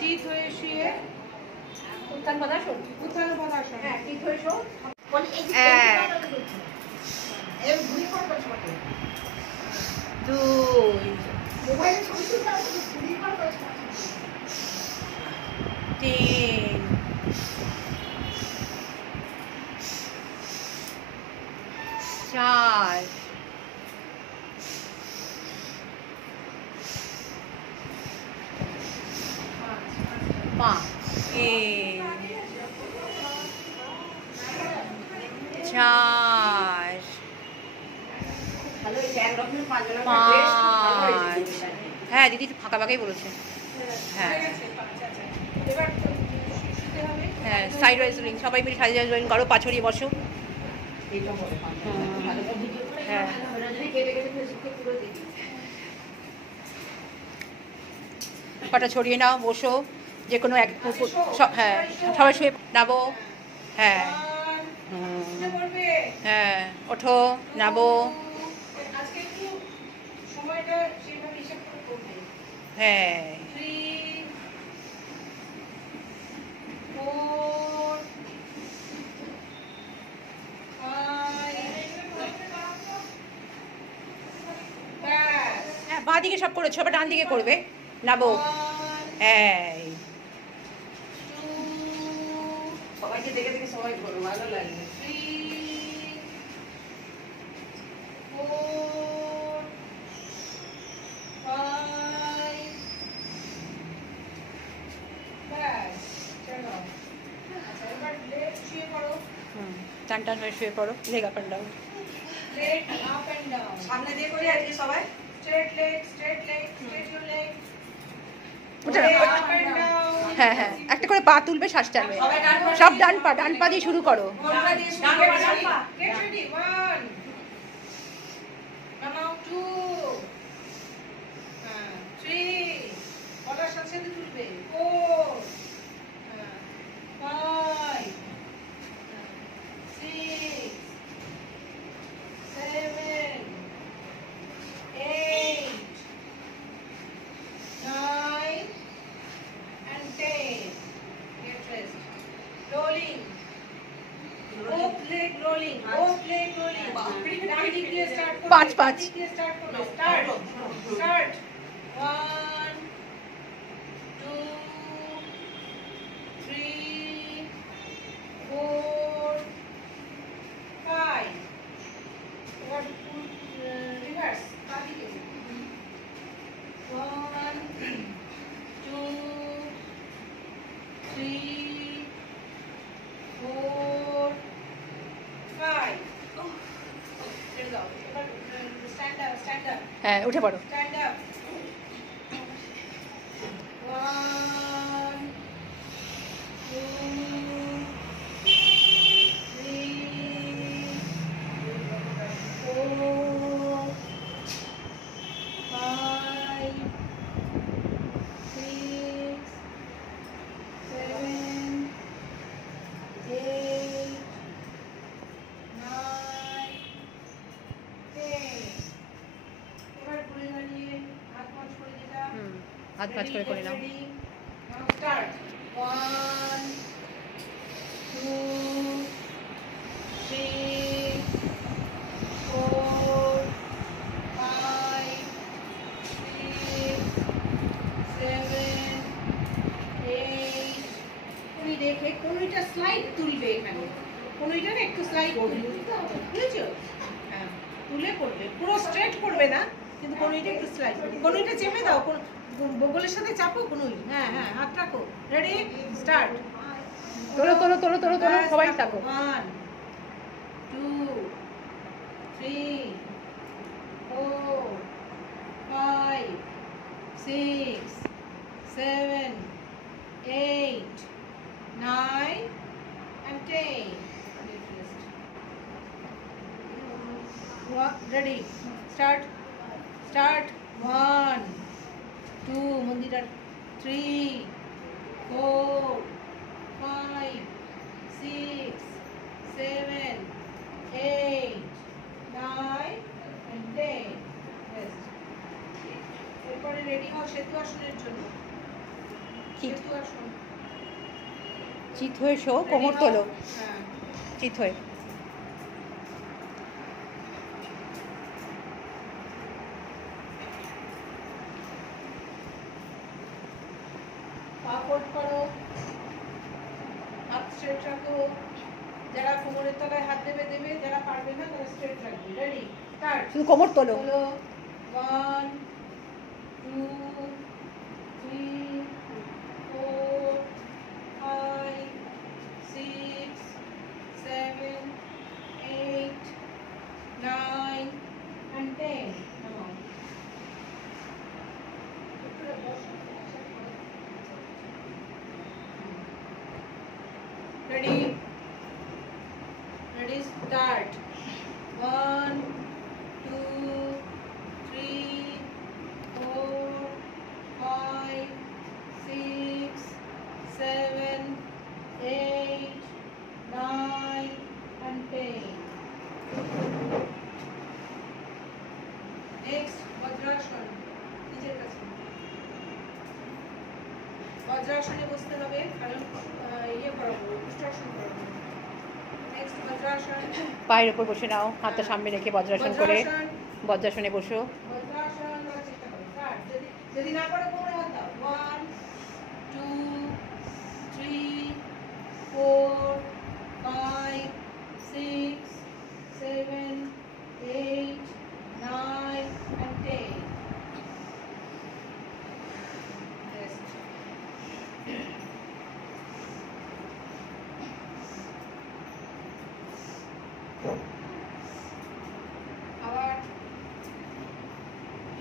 চিত হয়ে শুয়ে উত্থান পদাসন। উত্থান পদাসন। হ্যাঁ, চিত হয়ে শো। এক, দুই, তিন, চার, পাঁচ, তিন, চার, পাঁচ। হ্যাঁ দিদি একটু ফাঁকা ফাঁকাই বলেছে। হ্যাঁ হ্যাঁ, সাইড ওয়াইজ রোলিং, সবাই মিলে সাইড ওয়াইজ রোলিং করো, পা ছড়িয়ে বসো। হ্যাঁ পাটা ছড়িয়ে নাও, বসো যে কোনো এক। হ্যাঁ সবাই শুয়ে নাবো। হ্যাঁ হ্যাঁ, ওঠো, নাবো। হ্যাঁ বাঁ দিকে সব করেছো, আবার ডান দিকে করবে। নাবো। হ্যাঁ সবাইকে দেখে দেখে সবাই করো, ভালো লাগবে। টান টান হয়ে শুয়ে পড়ো, লেগ আপ অ্যান্ড ডাউন। সামনে দিয়ে করি আজকে সবাই। হ্যাঁ হ্যাঁ, একটা করে পা তুলবে, শ্বাস টানবে। সব ডান পা দিয়ে শুরু করো। पाँच पाँच start 1 2 3 4 5 reverse 1 2 3 4 5 stand up হ্যাঁ উঠে পড়ো। stand up 1 2 3 4 5 6 7 8 9 10 এবার ঘুরে দাঁড়িয়ে হাত মাছ করে দিলাম। হাত ভাঁজ করে নাও। Now start 1 2 3 4 5 6 7 8 তুমি দেখে কোনটা স্লাইড তুলবে, এখানে কোনটা না একটু স্লাইড তুলবে, বুঝেছো? হ্যাঁ তুলে করবে, পুরো স্ট্রেট করবে না, কিন্তু কোনটা একটু স্লাইড, কোনটা চেপে দাও, বগলের সাথে চাপো কোনই। হ্যাঁ হ্যাঁ, হাত রাখো, রেডি স্টার্ট। তোলো তোলো তোলো তোলো তোলো, সবাই থাকো। 1 2 3 4 5 6 7 8 9 and 10. Ready start 1 2 Mandira 3 4 5 6 7 8 9 and 10. Rest. এরপরে রেডি হও সেতু আসনের জন্য। চিত একটু আসুন। চিত হয়ে শো, কোমর তোলো। হ্যাঁ। চিত হয়ে। পা ফোল্ড করো, হাত স্ট্রেট রাখো। যারা কোমরের তলায় হাত দেবে দেবে, যারা পারবে না তারা স্ট্রেট রাখবে। Ready, start. শুধু কোমর তোলো। হলো 1 2 3 4 5 6 7 8 9 and 10. Come on. Ready? Ready, start. 1 2 3 4 5 6 7 8 9 and 10. Next, বজ্রাসন। নিজের কাছে বজ্রাসনে বসতে হবে, কারণ ইয়ে করাবো, ইনস্ট্রাকশন করাবো। নেক্সট বজ্রাসন। পায়ের উপর বসে নাও, হাতটা সামনে রেখে বজ্রাসন করে বজ্রাসনে বসো। বজ্রাসন করার চেষ্টা করো। স্টার্ট। যদি না পারো কোমরে হাত দাও। 1 2 3 4 5 6 7 8 9 and 10. Rest. আবার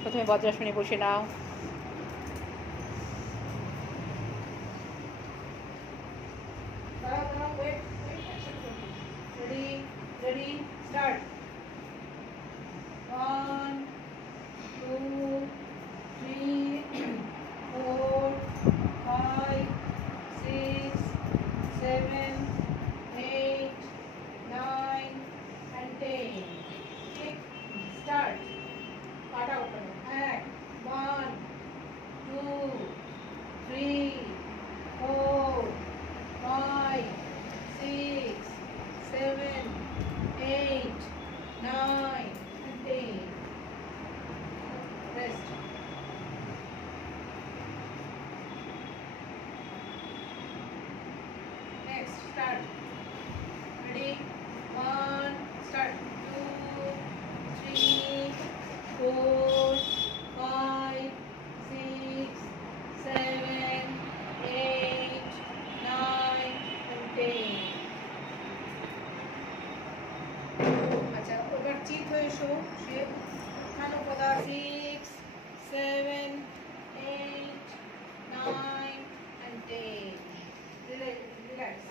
প্রথমে বজ্রাসনে বসে নাও। দাঁড়াও, wait, ready, ready, start. 1 2 3 4 5 6 7 8 9 and 10. ঠিক, স্টার্ট। পাটা ওঠানো। 1 2 3 4 5 6 7 8 9 and 10. Rest. Next, start. Ready? 1, start. 2 3 4 5 6 7 8 9 and 10. আচ্ছা, এবার চিত হয়ে শো। সে উত্থানো পদা। 6 7 8 9 and 10. রিল্যাক্স।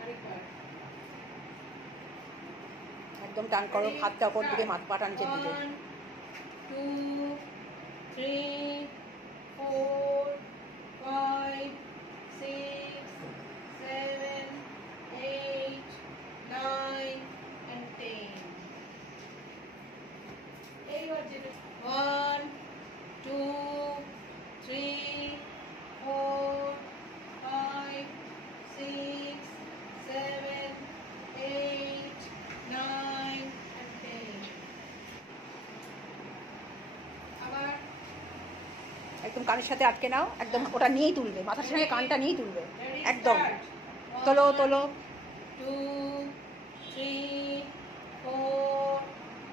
আরেকবার। একদম টান করো, হাতটা ওপর দিকে, পাটা নিচের দিকে। 1 2 3 4 5 6 7 8 9 and 10. এইবার যেটা 1 2 3 4 5 6 7 8 9 and 10. আবার একদম কানের সাথে আটকে নাও, একদম ওটা নিয়েই তুলবে, মাথার সঙ্গে কানটা নিয়েই তুলবে। Ready, একদম start. তোলো 1 তোলো। 2 3 4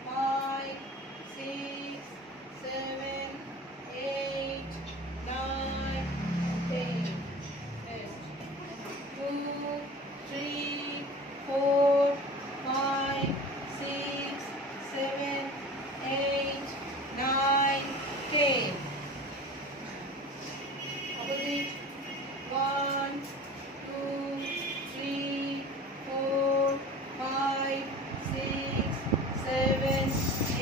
5 6 7 8 9 10. Rest. 2 3 4 5 6 7 8 9 10. Opposite. 1 2 3 4 5 6 7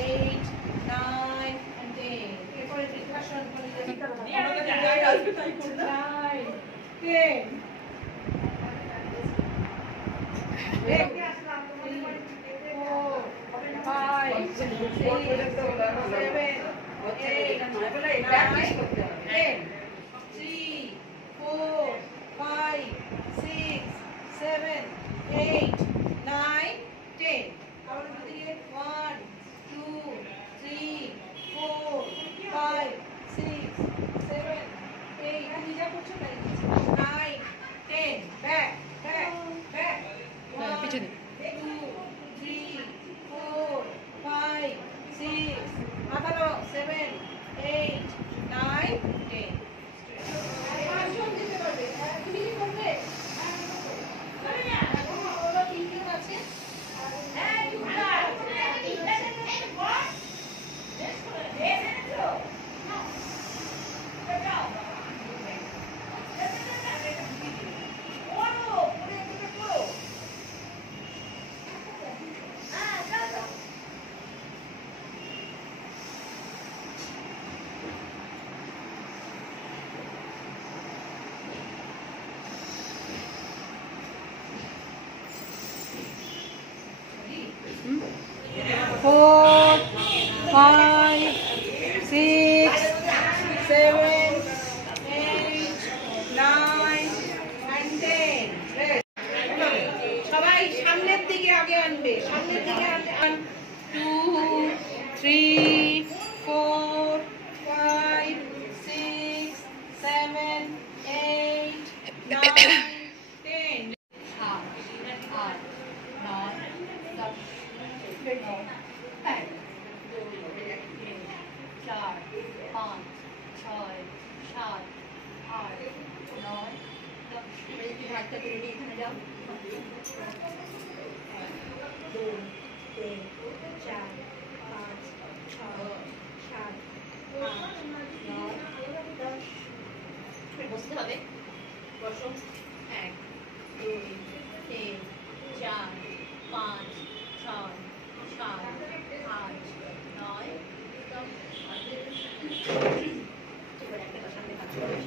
8 9 and 10. এরপরে বৃদ্ধাসন করে যাচ্ছি। 9 10. প্র্যাকটিস করতে হবে। 3 5, 6, 7, 8, 9, 10. আবার দিকে 1, 2, 3, 4, 5, 6, 7, 8. তুমি যা করছো তাই 9, 10. Back, back, back. হ্যাঁ, পিছনে। 2, 3, 4, 5, 6, আবারও 7, 8, 9, 10. পাঁচজন দিতে পারবে। তুমি কি করবে? এখনো ওরা তিনজন আছে। Four, 5, 6, 7, 8, 9, and 10. সবাই সামনের দিকে আগে আনবে, সামনের দিকে আনবে। 1, 2, 3, 4, 5, 6, 7, 8, 9, 10. 7, 8, 9, 10, 11, 12, 4, 5, 6, 7, 8, 9, 10। একটু হাতটা তুলে নিয়ে এখানে যাও। 2, 3, 4, 5, 6, 7, 8, 9, 10। বসতে হবে। বসো। 1, 2, 3, 4, 5, 6, 7, 8, 9, 10। এবার একটা সামনে কাজ করো।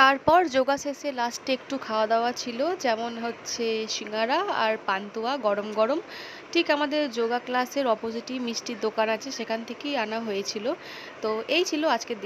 তারপর যোগা শেষে লাস্টে একটু খাওয়া দাওয়া ছিল, যেমন হচ্ছে সিঙ্গারা আর পান্তুয়া গরম গরম। ঠিক আমাদের যোগা ক্লাসের অপোজিটেই মিষ্টির দোকান আছে, সেখান থেকেই আনা হয়েছিল। তো এই ছিল আজকের দিন।